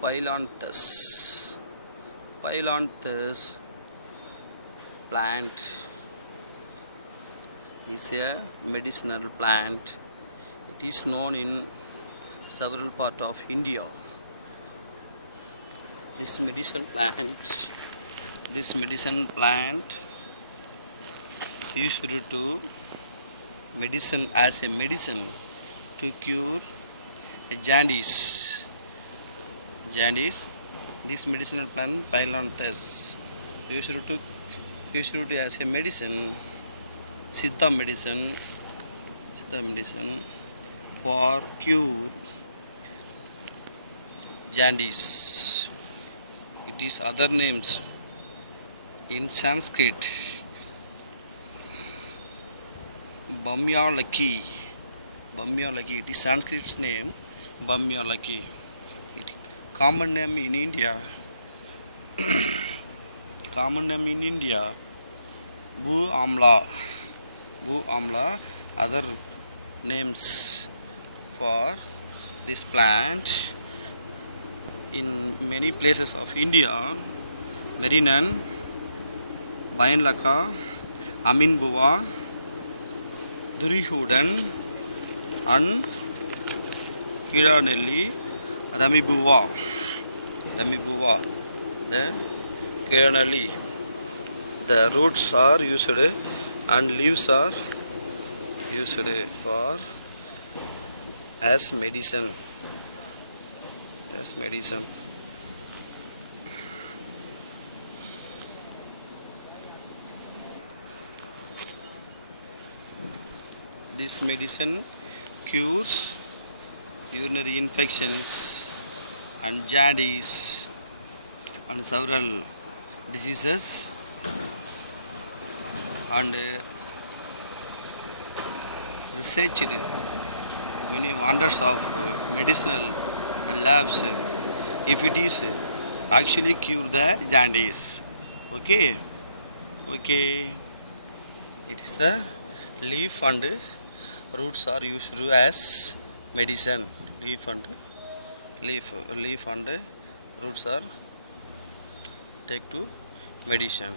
Phyllanthus. Phyllanthus plant is a medicinal plant. It is known in several parts of India. This medicine plant used to medicine as a medicine to cure jaundice. This medicinal plant Phyllanthus used to as a medicine, Siddha medicine for cure jaundice. It is other names in Sanskrit Bamyalaki. It is Sanskrit name Bamyalaki. Common name in India Bhu Amla. Other names for this plant in many places of India: Verinan, Bayanlaka, Aminbuva, Durihudan, and Kiranelli, Ramibuva. The roots are used and leaves are used for as medicine. This medicine cures urinary infections and jaundice and several diseases, and researched in hundreds of medicinal labs if it is actually cure the jaundice. Okay. It is the leaf and roots are used as medicine. Leaf and roots are take to medicine.